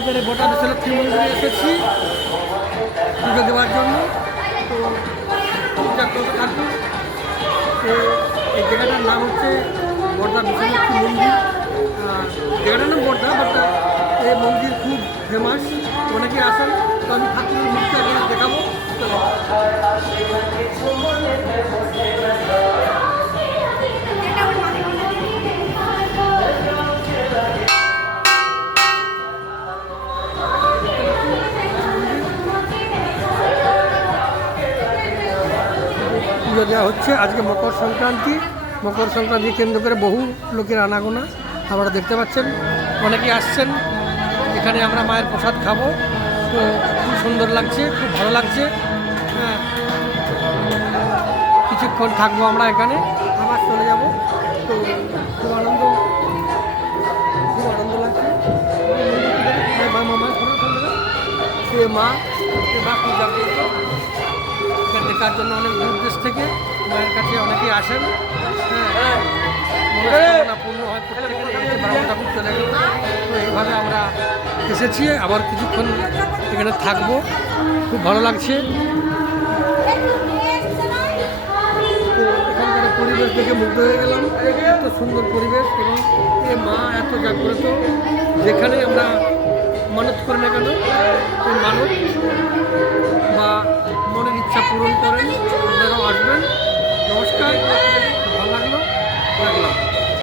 আমাদের এই গোটা বিশ্বলক্ষ্মী মন্দিরে এসেছি পুজো দেওয়ার জন্য। তো পূজা করতে থাকবো। তো এই জায়গাটার নাম হচ্ছে বর্ধা বিশ্বলক্ষ্মী মন্দির। জায়গাটার নাম বর্ধা, বাট এই মন্দির খুব ফেমাস, অনেকে আসেন। তো আমি ঠাকুরের মুখটা এখানে দেখাবো। পুজো দেওয়া হচ্ছে আজকে মকর সংক্রান্তি। মকর সংক্রান্তি কেন্দ্র করে বহু লোকের আনাগোনা আপনারা দেখতে পাচ্ছেন, অনেকে আসছেন। এখানে আমরা মায়ের প্রসাদ খাবো। তো খুব সুন্দর লাগছে, খুব ভালো লাগছে। হ্যাঁ, কিছুক্ষণ থাকবো আমরা এখানে, আবার চলে যাব। তো খুব আনন্দ লাগছে। সে মা পূজা করতো দেখার জন্য অনেক দূর দেশ থেকে মায়ের কাছে অনেকেই আসেন। হ্যাঁ, পূর্ণ হয় প্রত্যেকের ব্রাহ্মণ ঠাকুর চলে গেল। তো এইভাবে আমরা এসেছি, আবার কিছুক্ষণ এখানে থাকবো। খুব ভালো লাগছে। তো এখানকার পরিবেশ দেখে মুগ্ধ হয়ে গেলাম। এত সুন্দর পরিবেশ এবং এ মা এত জাগ্রত। যেখানে আমরা মানত করি না কেন, এই মানত বা মনের ইচ্ছা পূরণ করেন। আপনারাও আসবেন। নমস্কার, ভালো লাগলো, রাখলাম।